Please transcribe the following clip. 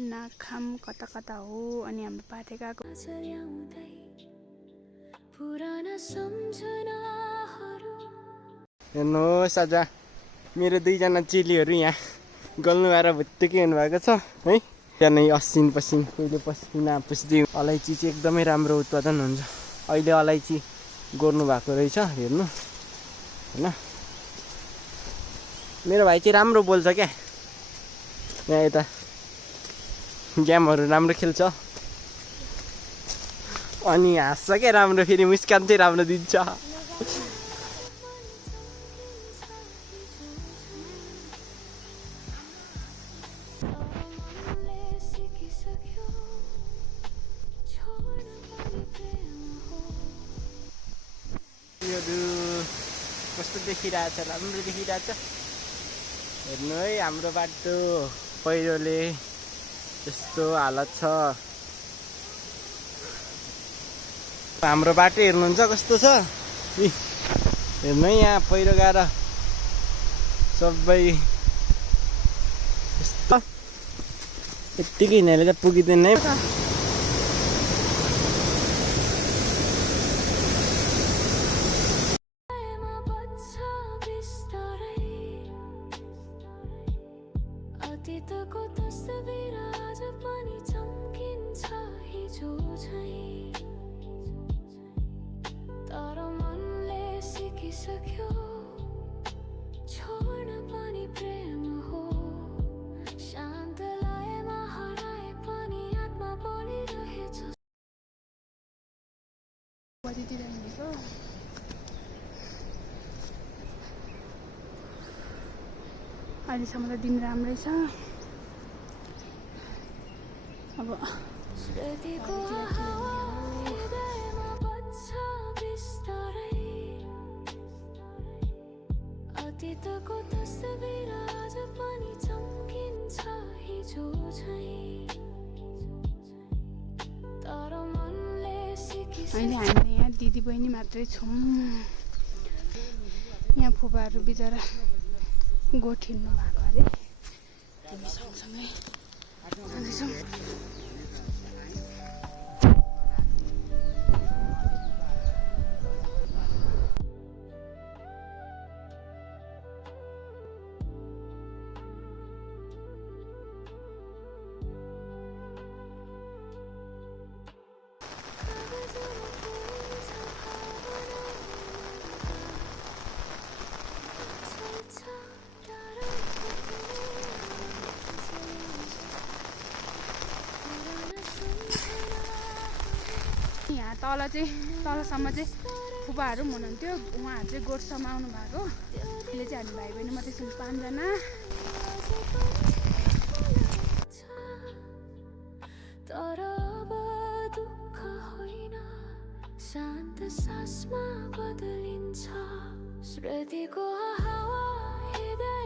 नाखाम कता कता हो अनि हाम्रो पाठेकाको हेर्नुहोस् आज मेरो दुईजना चेलीहरू यहाँ गल्नु भएर भुत्तिकै हुनुभएको छ है। त्यहाँ असिन पसिन कहिले पसिना पुस्दै। अलैँची चाहिँ एकदमै राम्रो उत्पादन हुन्छ। अहिले अलैँची गोर्नु भएको रहेछ हेर्नु होइन। मेरो भाइ चाहिँ राम्रो बोल्छ क्या, यहाँ यता गेमहरू राम्रो खेल्छ अनि हाँस्छ क्या राम्रो, फेरि मुस्कान चाहिँ राम्रो दिन्छ। कस्तो देखिरहेछ, राम्रो देखिरहेछ। हेर्नु है हाम्रो बाटो पहिरोले यस्तो हालत छ। हाम्रो बाटो हेर्नुहुन्छ कस्तो छ। हेर्नु है यहाँ पहिरो गएर सबै यस्तो यत्तिकै हिँडेर त पुगिँदैन है। अहिलेसम्म त दिन राम्रै छ। अब अहिले हामी यहाँ दिदी बहिनी मात्रै छौँ। यहाँ फुपाहरू बिचरा गोठिनु भएको अरे, हामी सँगसँगै जाँदैछौँ। यहाँ तलसम्म चाहिँ फुपाहरू पनि हुनुहुन्थ्यो, उहाँहरू चाहिँ गोठसम्म आउनु भएको। अहिले चाहिँ हामी भाइ बहिनी मात्रै छौँ 5 जना। शान्त सासमा बदलिन्छ स्मृतिको हावा हृदय